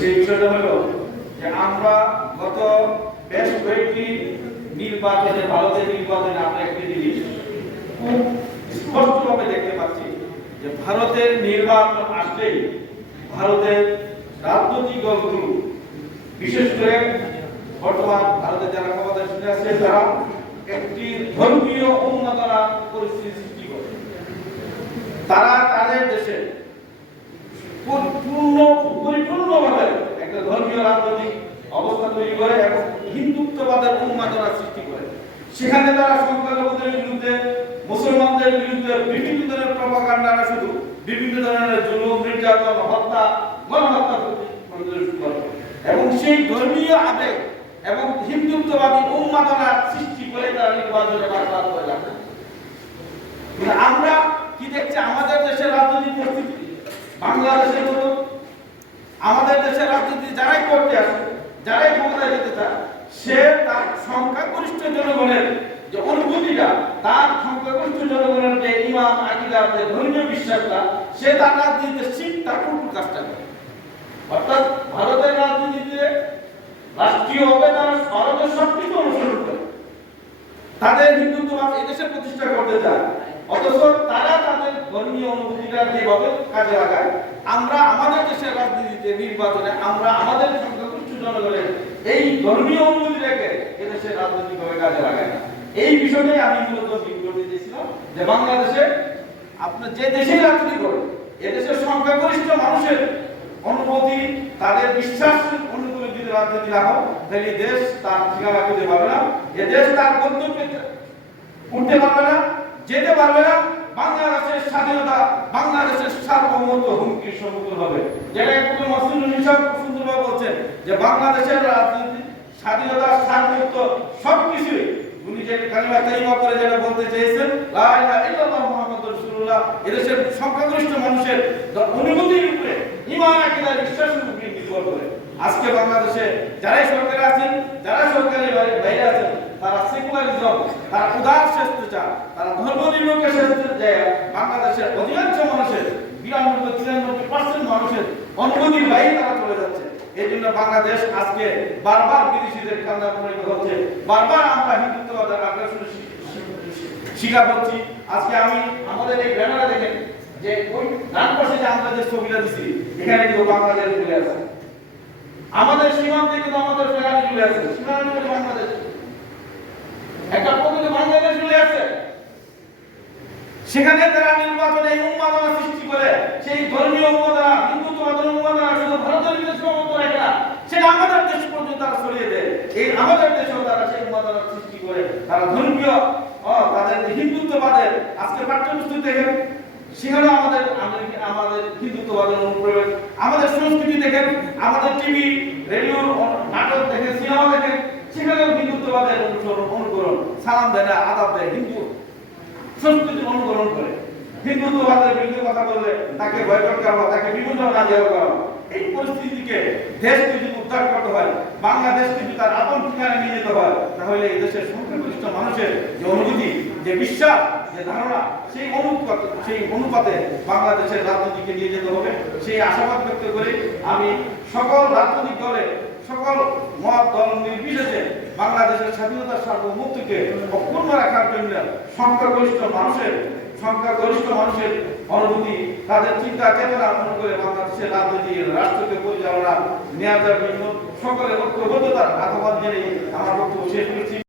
সেই বিষয়টা হলো যে আমরা গত বেশ কয়েকটি নির্বাচনে, ভারতের নির্বাচনে আমরা একটি জিনিস খুব স্পষ্টভাবে দেখতে পাচ্ছি যে ভারতের নির্বাচন আসলেই ভারতের রাজনৈতিক দলগুলো, বিশেষ করে বর্তমান ভারতের যারা ক্ষমতায় আছে, তারা একটি ধর্মীয় উন্মাদনা পরিস্থিতি সৃষ্টি করে তারা তাদের দেশে পরিপূর্ণভাবে একটা ধর্মীয় রাজনৈতিক অবস্থা তৈরি করে এবং হিন্দুত্ববাদের উন্মাদনা সৃষ্টি করে। সেখানে তারা সংখ্যালঘুদের বিরুদ্ধে, মুসলমানদের বিরুদ্ধে বিভিন্ন ধরনের প্রপাগান্ডা, শুধু বিভিন্ন ধরনের জুলুম, নির্যাতন, হত্যা, গণহত্যা করে এবং সেই ধর্মীয় আবেগ এবং হিন্দুত্ববাদী উন্মাদনা সৃষ্টি করে তারা নির্বাচনে বারবার করে যাচ্ছে। আমরা কি দেখছি আমাদের দেশের রাজনৈতিক পরিস্থিতি, বাংলাদেশের মতো আমাদের দেশের রাজনীতি যারাই করতে আসে, যারাই ক্ষমতায় যেতে চায়, সে তার সংখ্যাগরিষ্ঠ জনগণের যে অনুভূতিটা, তার সংখ্যাগরিষ্ঠ জনগণের যে ইমান, আকীদা, যে ধর্মীয় বিশ্বাসটা, সে তার রাজনীতিতে শিক্ষা পূর্ণ কাজটা করে। অর্থাৎ ভারতের রাজনীতিতে রাষ্ট্রীয়ভাবে তারা ভারতের সবকিছু অনুসরণ করে, তাদের হিন্দুত্ববাদ এই দেশে প্রতিষ্ঠা করতে চায়, অথচ তারা তাদের ধর্মীয় অনুভূতিটা যেভাবে কাজে লাগায়, আমরা আমাদের দেশের রাজনীতিতে, নির্বাচনে আমরা আমাদের সংখ্যাগরিষ্ঠ জনগণের এই ধর্মীয় অনুভূতিটাকে এদেশের রাজনৈতিকভাবে কাজে লাগাই না। এই বিষয়টাই আমি মূলত বিবৃতি দিয়েছিলাম যে বাংলাদেশে আপনার যে দেশেই রাজনীতি করে, এদেশের সংখ্যাগরিষ্ঠ মানুষের অনুভূতি, তাদের বিশ্বাস অনুকূলে যদি রাজনীতি না হয়, তাহলে দেশ তার ঠিকানা খুঁজে পাবে না, এ দেশ তার গন্তব্যে উঠতে পারবে না, যেতে পারবে না। বাংলাদেশের স্বাধীনতা, বাংলাদেশের সার্বভৌমত্ব হুমকির সম্মুখীন হবে। যেটা একটু মাসুদুল ইসলাম সুন্দরভাবে বলছেন যে বাংলাদেশের রাজনীতি, স্বাধীনতা, সার্বভৌমত্ব সবকিছুই উনি যে কালিমা তাইয়্যিবা করে যেটা বলতে চেয়েছেন, লা ইলাহা ইল্লাল্লাহু মুহাম্মাদুর রাসূলুল্লাহ, এদেশের সংখ্যাগরিষ্ঠ মানুষের অনুভূতির উপরে, ঈমান, আকীদা, বিশ্বাসের উপরে নির্ভর করে। আজকে বাংলাদেশে যারাই সরকারে আছেন, যারা সরকারি বাইরে আছেন, তারা সেকুলারিজম, তারা উদার শাস্তি চান, তারা ধর্মনিরপেক্ষ শাস্তির জায়গা বাংলাদেশের অধিকাংশ মানুষের 92-93% মানুষের অনুভূতির বাইরে তারা চলে যাচ্ছে। এই জন্য বাংলাদেশ আজকে বারবার বিদেশিদের কান্না পরিণত হচ্ছে, বারবার আমরা হিন্দুত্ববাদের আগ্রাসনের শিকার হচ্ছি। আজকে আমি আমাদের এই ব্যানারে দেখেন যে ওই ডান পাশে যে আমরা যে ছবিটা দিচ্ছি, এখানে কিন্তু বাংলাদেশ চলে আছে, আমাদের সীমান্তে কিন্তু আমাদের ফেরানি চলে আছে, সীমান্তে বাংলাদেশ একটা পদ্ধতি বাংলাদেশ চলে আছে। সেখানে তারা নির্বাচনে উন্মাদনা সৃষ্টি করে, সেই ধর্মীয় উন্মাদনা, হিন্দুত্ববাদের উন্মাদনা শুধু ভারতের বিরুদ্ধে সীমাবদ্ধ রাখে না, সেটা আমাদের দেশ পর্যন্ত তারা ছড়িয়ে দেয়। এই আমাদের দেশেও তারা সেই উন্মাদনা সৃষ্টি করে, তারা ধর্মীয় তাদের হিন্দুত্ববাদের আজকে পাঠ্যপুস্তক দেখেন, সেখানেও আমাদের হিন্দুত্ববাদের অনুপ্রবেশ, আমাদের সংস্কৃতি দেখেন, আমাদের টিভি, রেডিও, নাটক দেখেন, সিনেমা দেখেন, সেখানেও হিন্দুত্ববাদের অনুকরণ, সালাম দেয় না, আদাব দেয়, হিন্দু সংস্কৃতি অনুকরণ করে। হিন্দুত্ববাদের বিরুদ্ধে কথা বললে তাকে বয়কট করা, তাকে বিভিন্ন নাজিয়া করা। এই পরিস্থিতিকে দেশকে যদি উদ্ধার করতে হয়, বাংলাদেশকে যদি তার আপন ঠিকানা নিয়ে যেতে হয়, তাহলে এই দেশের সংখ্যাগরিষ্ঠ মানুষের যে অনুভূতি, যে বিশ্বাস, যে ধারণা, সেই অনুপাতে বাংলাদেশের রাজনীতিকে নিয়ে যেতে হবে। সেই আশাবাদ ব্যক্ত করে আমি সকল রাজনৈতিক দলে, সকল মত দল নির্বিশেষে বাংলাদেশের স্বাধীনতা, সার্বভৌমত্বকে অক্ষুণ্ণ রাখার জন্য সংখ্যাগরিষ্ঠ মানুষের অনুভূতি, তাদের চিন্তা চেতনা অনুকূলে বাংলাদেশের রাজনীতি, রাষ্ট্রকে পরিচালনা নেওয়ার জন্য সকলের ঐক্যবদ্ধতার আহ্বান জানিয়ে